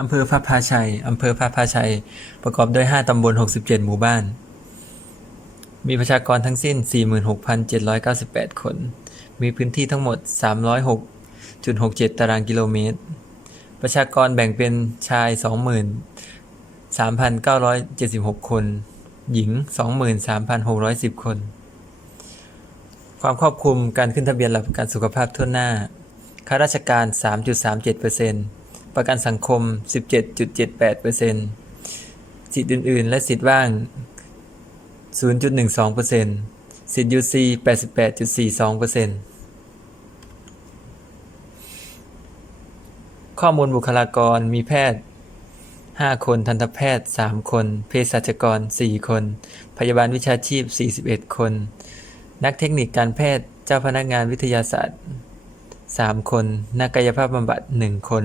อำเภอพระพาชัยอำเภอพระพาชัย ประกอบด้วย 5 ตำบล 67 หมู่บ้าน มีประชากรทั้งสิ้น 46,798 คน มีพื้นที่ทั้งหมด 306.67 ตารางกิโลเมตร ประชากรแบ่งเป็นชาย 23,976 คน หญิง 23,610 คน ความครอบคลุมการขึ้นทะเบียนหลักประกันสุขภาพทั่วหน้าข้าราชการ 3.37% ประกันสังคม 17.78%สิทธิ์อื่น ๆ และสิทธิ์ว่าง 0.12%สิทธิ์ UC 88.42%ข้อมูลบุคลากรมีแพทย์ 5 คน ทันตแพทย์ 3 คน เภสัชกร 4 คน พยาบาลวิชาชีพ 41 คน นักเทคนิคการแพทย์ เจ้าพนักงานวิทยาศาสตร์ 3 คน นักกายภาพบำบัด 1 คน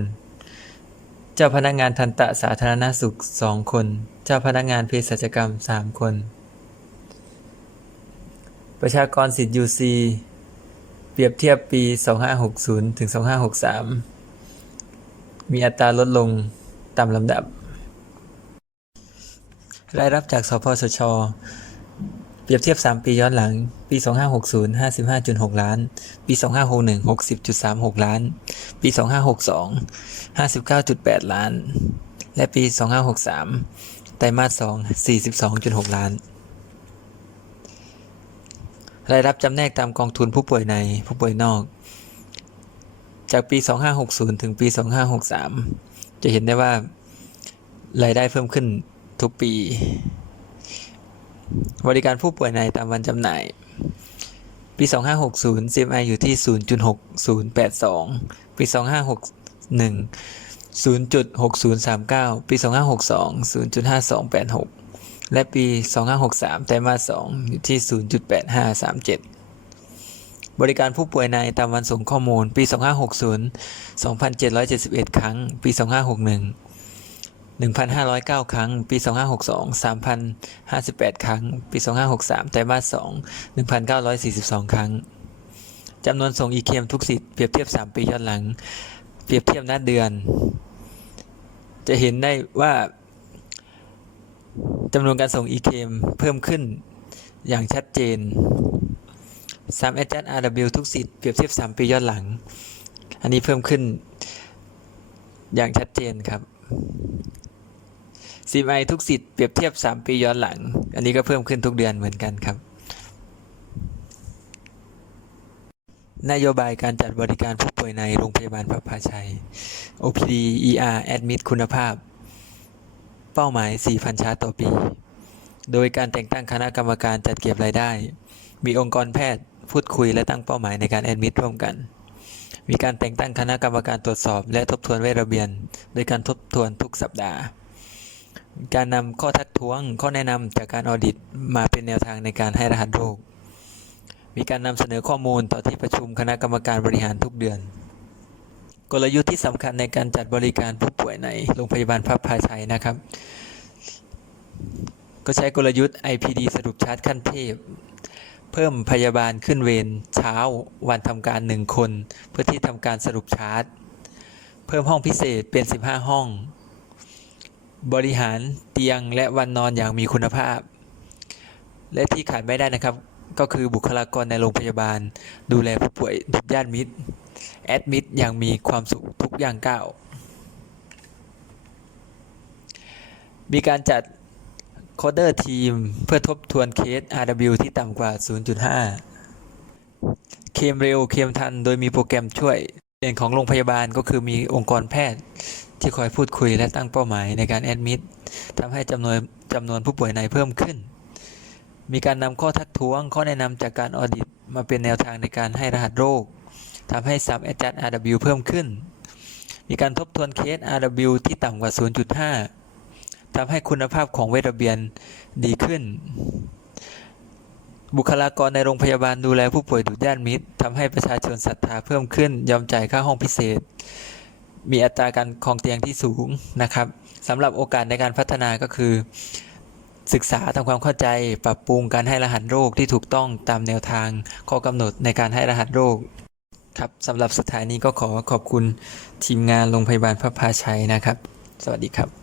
เจ้าพนักงานทันตะสาธารณสุข2คน เจ้าพนักงานเภสัชกรรม3คน ประชากรสิทธิ์ UC เปรียบเทียบปี 2560 ถึง 2563 มีอัตราลดลงตามลำดับ รายรับจากสพสช เปรียบเทียบ 3 ปีย้อนหลัง ปี 2560 55.6 ล้าน ปี 2561 60.36 ล้าน ปี 2562 59.8 ล้าน และปี 2563 ไตรมาส 2 42.6 ล้าน รายรับจำแนกตามกองทุนผู้ป่วยในผู้ป่วยนอก จากปี 2560 ถึงปี 2563 จะเห็นได้ว่ารายได้เพิ่มขึ้นทุกปี บริการผู้ป่วยในตามวันจำหน่าย ปี 2560 CMI อยู่ที่ 0.6082 ปี 2561 0.6039 ปี 2562 0.5286 และปี 2563 ไตรมาส 2 อยู่ที่ 0.8537 บริการผู้ป่วยในตามวันส่งข้อมูล ปี 2560 2,771 ครั้ง ปี 2561 1,509 ครั้ง ปี 2562 3,058 ครั้ง ปี 2563 ไตรมาส 2 1,942 ครั้ง จำนวนส่งอีเคมทุกสิทธิ์เปรียบเทียบ 3 ปีย้อนหลัง เปรียบเทียบหน้าเดือน จะเห็นได้ว่าจำนวนการส่งอีเคมเพิ่มขึ้นอย่างชัดเจน 3 a d j u s t RW ทุกสิทธิ์เปรียบเทียบ 3 ปีย้อนหลัง อันนี้เพิ่มขึ้นอย่างชัดเจนครับ CMI ทุกสิทธิ์เปรียบเทียบ 3 ปีย้อนหลัง อันนี้ก็เพิ่มขึ้นทุกเดือนเหมือนกันครับ นโยบายการจัดบริการผู้ป่วยในโรงพยาบาลพระพาชัย OPD ER Admit คุณภาพ เป้าหมาย 4,000 ชาร์ตต่อปี โดยการแต่งตั้งคณะกรรมการจัดเก็บรายได้ มีองค์กรแพทย์พูดคุยและตั้งเป้าหมายในการแอดมิดร่วมกัน มีการแต่งตั้งคณะกรรมการตรวจสอบ และทบทวนเวทระเบียน โดยการทบทวนทุกสัปดาห์ การนำข้อทักท้วง ข้อแนะนำจากการออดิตมาเป็นแนวทางในการให้รหัสโรค มีการนำเสนอข้อมูลต่อที่ประชุมคณะกรรมการบริหารทุกเดือน กลยุทธ์ที่สำคัญในการจัดบริการผู้ป่วยในโรงพยาบาลพระพาชัยนะครับ ก็ใช้กลยุทธ์ IPD สรุปชาร์จขั้นเทพ เพิ่มพยาบาลขึ้นเวรเช้า วันทำการ 1 คน เพื่อที่ทำการสรุปชาร์จเพิ่มห้องพิเศษเป็น 15 ห้อง บริหารเตียงและวันนอนอย่างมีคุณภาพ และที่ขาดไม่ได้นะครับ ก็คือบุคลากรในโรงพยาบาล ดูแลผู้ป่วยทุกย่านมิตรแอดมิดอย่างมีความสุขทุกอย่างก้าวมีการจัดโคเดอร์ทีมเพื่อทบทวนเคส RW ที่ต่ำกว่า 0.5 เคมเร็วเคมทันโดยมีโปรแกรมช่วยเด่นของโรงพยาบาลก็คือมีองค์กรแพทย์ ที่คอยพูดคุยและตั้งเป้าหมายในการแอดมิดทำให้จำนวนจำนวนผู้ป่วยในเพิ่มขึ้น มีการนำข้อทักท้วง ข้อแนะนำจากการออดิตมาเป็นแนวทางในการให้รหัสโรคทำให้ Sub Adjust RW เพิ่มขึ้น มีการทบทวนเคส RW ที่ต่ำกว่า 0.5ทำให้คุณภาพของเวชระเบียนดีขึ้น บุคลากรในโรงพยาบาลดูแลผู้ป่วยดุจย่านมิตรทำให้ประชาชนศรัทธาเพิ่มขึ้นยอมจ่ายค่าห้องพิเศษ มีอัตราการคลองเตียงที่สูงนะครับสำหรับโอกาสในการพัฒนาก็คือ ศึกษาทำความเข้าใจปรับปรุงการให้รหัสโรคที่ถูกต้องตามแนวทางข้อกำหนดในการให้รหัสโรคครับสำหรับสุดท้ายนี้ก็ขอขอบคุณทีมงานโรงพยาบาลพระพาชัยนะครับ สวัสดีครับ